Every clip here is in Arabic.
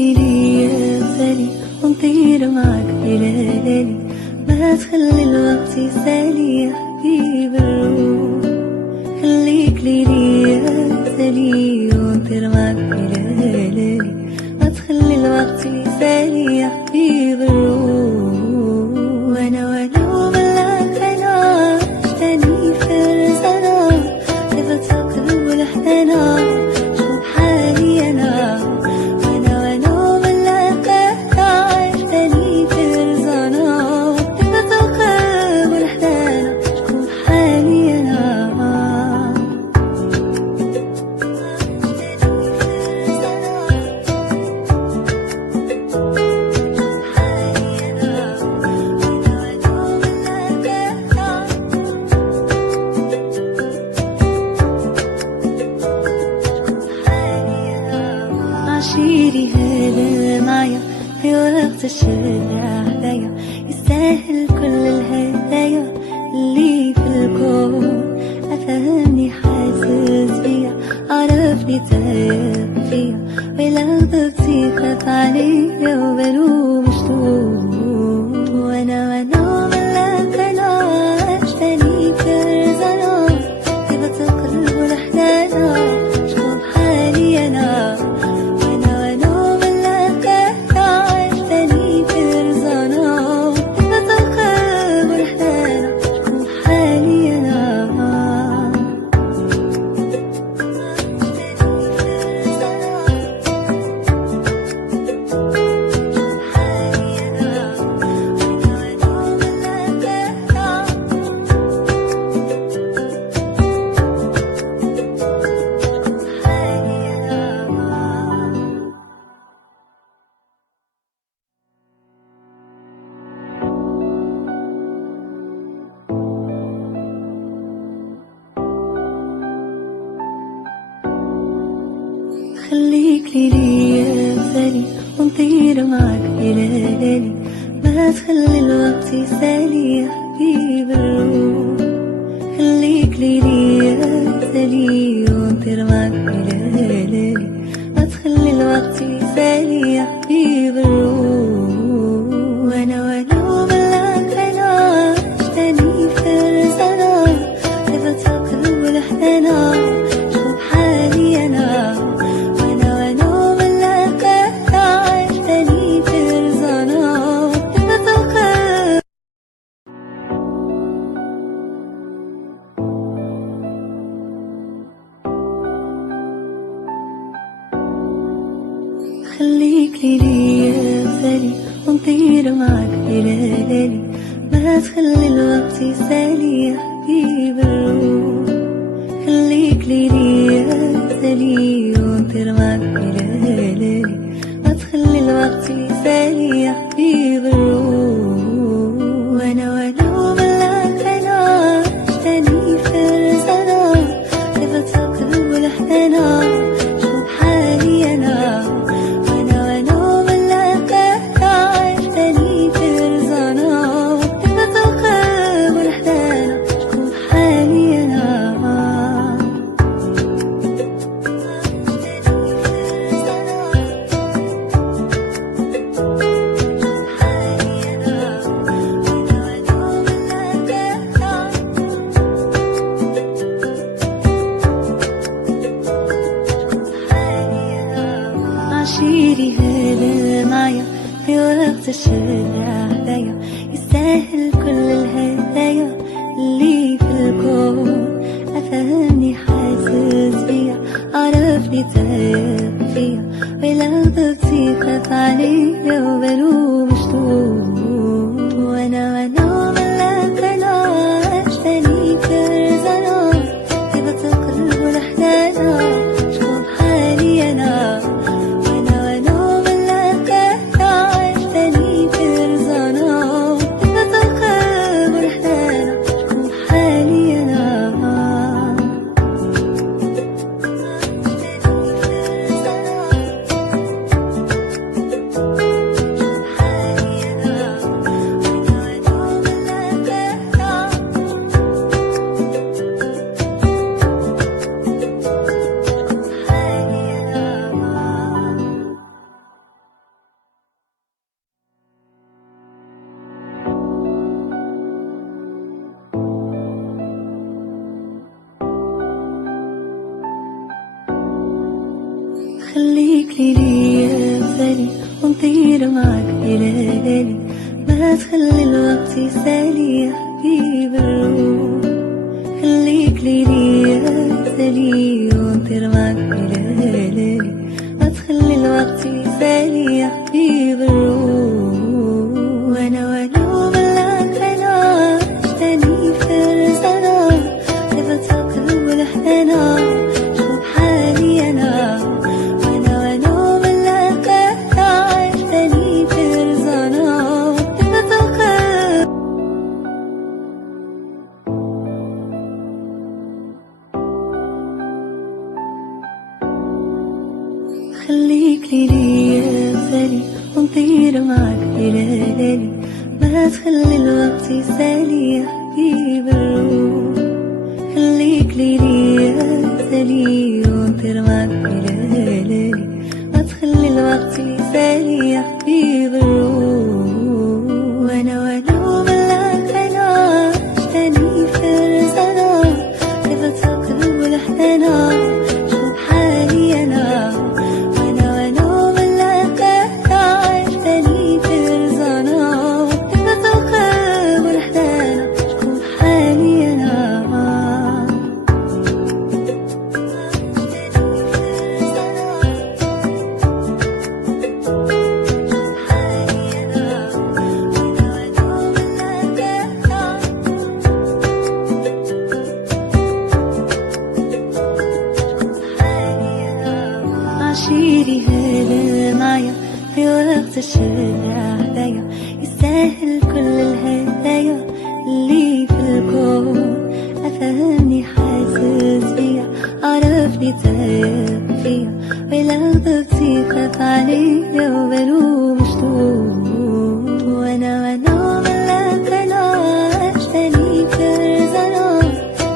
ليلي يا غزالي ونطير معاك بليالي، ما تخلي الوقت يسالي يا حبيب الروح. خليك ليلي يا غزالي ونطير معاك بليالي، ما تخلي الوقت يسالي يا حبيب الروح. وانا وملاك انا عشتني في رزانا، طيبة القلب والحنانا شوف حالي انا. وانا وملاك انا عشتني في رزانا، طيبة القلب والحنانا شوف حالي انا. عشيري هذا معايا في وقت الشدة عليا، يستاهل كل الهدايا اللي في الكون. أفهمني حاسس بيا، عرفني تايب فيا، ولو ضبطي خاف عليا وبلوم مشتوق. وانا ملاك انا عشتني في رزانا، طيبة القلب والحنانا شوف حالي انا. خليك ليلي يا غزالي ونطير معاك بليالي، ما تخلي الوقت يسالي يا حبيب الروح. خليك ليلي يا غزالي ونطير معاك بليالي، ما تخلي الوقت يسالي يا حبيب الروح. وانا وملاك انا عشتني في رزانا، طيبة القلب والحنانا شوف حالي انا. خليك ليلي يا غزالي ونطير معاك بليالي، ما تخلي الوقت يسالي يا حبيب الروح. خليك ليلي يا غزالي ونطير معاك بليالي، ما تخلي الوقت يسالي يا حبيب الروح. وانا وملاك انا عشتني في رزانا، طيبة القلب والحنانا شوف حالي انا. عشيري هذا معايا في وقت الشدة عليا، يستاهل كل الهدايا اللي في الكون. أفهمني حاسس بيا، عرفني تايب فيا، ولو ضبطي خاف عليا وبلوم مشتوق. وانا ملاك انا عشتني في رزانا، طيبة القلب والحنانا شوف حالي انا. خليك ليا مثالي ونطير معاك بليالي، ما تخلي الوقت يسالي يا حبيب الروح. خليك ليا مثالي ونطير معاك بليالي، ما تخلي الوقت يسالي يا حبيب الروح. وانا وملاك انا عشتني في رزقنا، طيبة القلب والحنانة شوف حالي انا. وانا وملاك انا عشتني في رزقنا، طيبة القلب. خليك ليا مثالي ونطير معاك بليالي، ما تخلي الوقت يسالي يا حبيب الروح. خليك ليا مثالي ونطير معاك بليالي، ما تخلي الوقت يسالي يا حبيب الروح. وانا وملاك انا عشتني في رزقنا، طيبة القلب والحنانة شوف حالي انا. عشيري هذا معايا في وقت الشدة هدايا، يستاهل كل الهدايا اللي في الكون. أفهمني حاسس بيا، عرفني تايب فيا، ويلاقيك تخاف عليا وبالو مشتوق. وانا ملاك انا عشتني في رزقنا،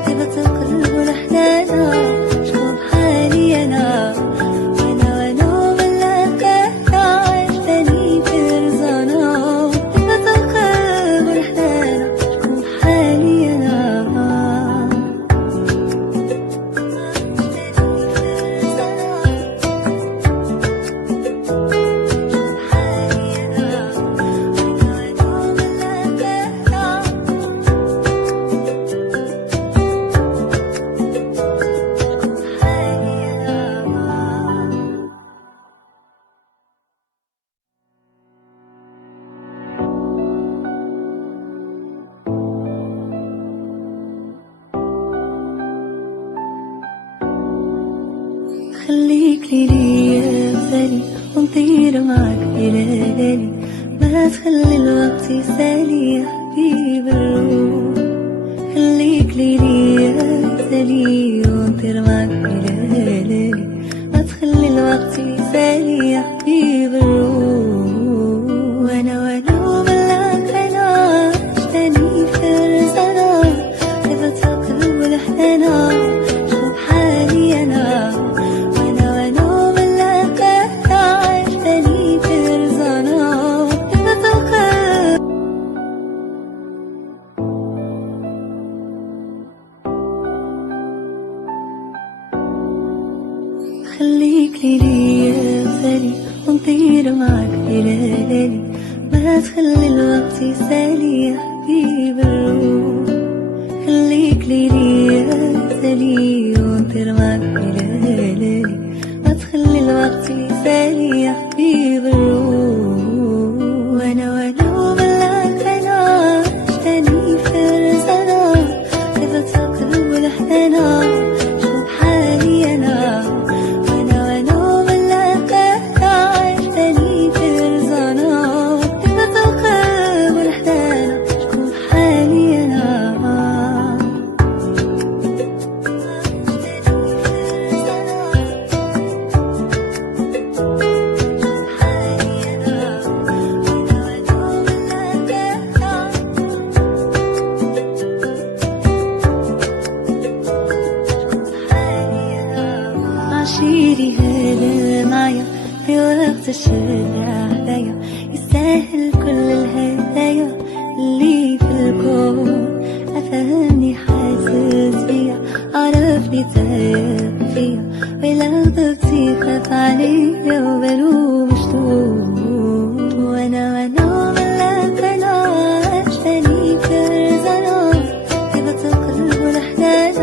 طيبة القلب والحنانة شوف حالي انا. خليك ليا مثالي ونطير معاك بليالي، ما تخلي الوقت يسالي يا حبيب الروح. خليك ليا مثالي ونطير معاك بليالي، ما تخلي الوقت يسالي يا حبيب الروح. وانا وملاك انا عشتني في رزقنا، طيبة القلب والحنانة شوف حالي انا. خليك ليا مثالي ونطير معاك بليالي، ما تخلي الوقت يسالي يا حبيب الروح. خليك ليا مثالي ونطير معاك بليالي، ما تخلي الوقت يسالي يا حبيب الروح. وانا وملاك انا عشتني في رزقنا، طيبة القلب والحنانة شوف حالي انا. عشيري هذا معايا في وقت الشدة هدايا، يستاهل كل الهدايا اللي في الكون. أفهمني حاسس بيا، عرفني تايب فيا، ولو ضبتي خاف عليا وبلوم مشتوق. وانا ملكنا عشتني كرزنا، هبة القلب والأحزان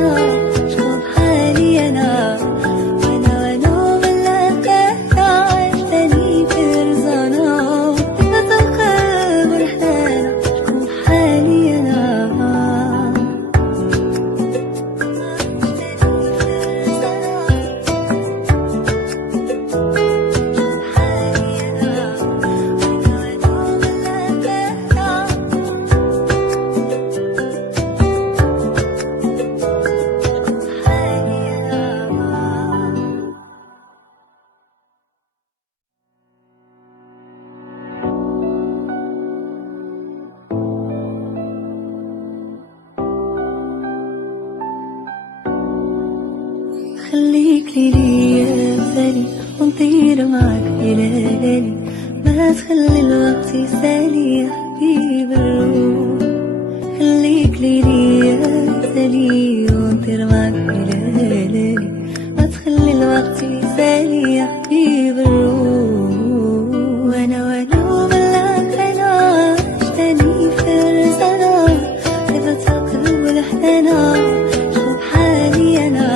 شوف حالي أنا. وانا ملكنا عشتني كرزنا، هبة القلب والأحزان شوف حالي أنا. خليك ليا مثالي ونطير معاك إلى ليالي، ما تخلي الوقت يسالي يا حبيب الروح. خليك ليا مثالي ونطير معاك إلى ليالي، ما تخلي الوقت يسالي يا حبيب الروح. وانا ملاك انا عشتني فرزنا، هبة القلب والأحزان شوف حالي أنا.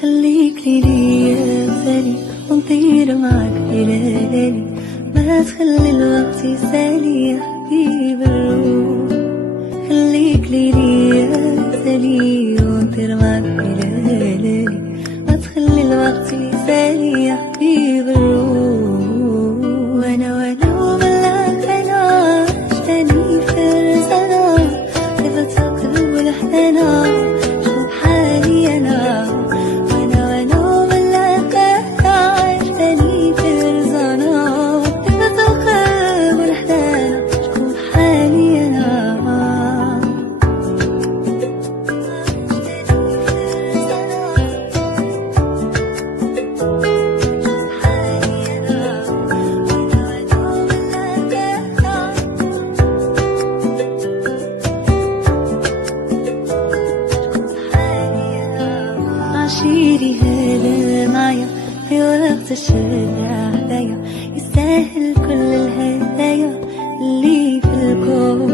خليك ليا مثالي ونطير معاك إلى ليالي، ما تخلي الوقت يسالي يا حبيب الروح. خليك ليا مثالي ونطير معاك إلى ليالي، ما تخلي الوقت يسالي يا حبيب الروح. وانا ملاك انا عشتني فرزنا، هبة القلب والأحزان شوف حالي أنا. عشيري هذا معايا في وقت الشدة عليا، يستاهل كل الهدايا اللي في الكون.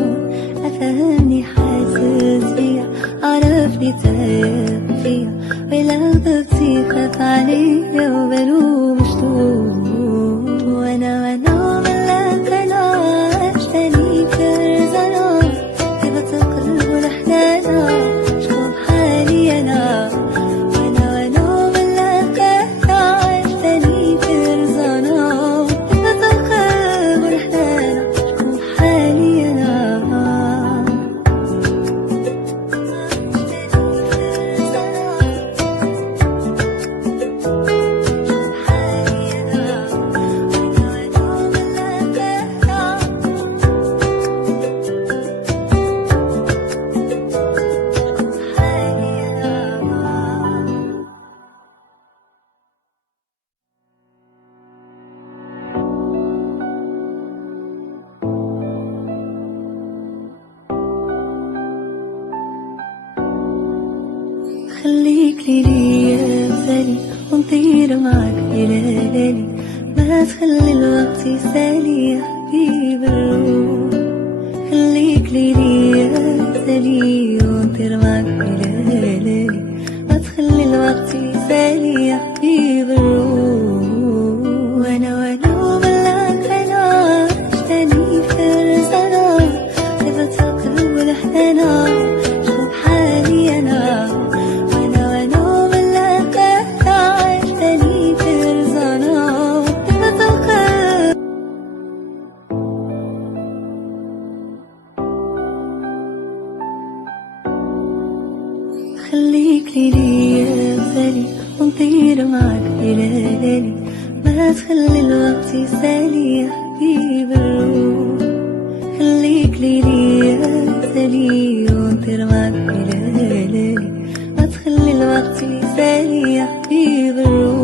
أفهمني حاسس بيا، عرفني تايه فيا، ولو ضبتي خاف عليا وبلوم مشتوق. وانا ملاك انا عشتني كرزنا، هبة القلب والأحزان شوف حالي أنا. خليك ليا مثالي ونطير معاك إلى ليالي، ما تخلي الوقت يسالي يا حبيب الروح. خليك ليا مثالي ونطير معاك إلى ليالي، ما تخلي الوقت يسالي يا حبيب الروح. وانا ملاك انا عشتني فرزنا، هبة القلب والأحزان شوف حالي أنا. خليك ليا مثالي ونطير معاك إلى ليالي، ما تخلي الوقت يسالي يا حبيب الروح. خليك ليا مثالي ونطير معاك إلى ليالي، ما تخلي الوقت يسالي يا حبيب حبيب الروح.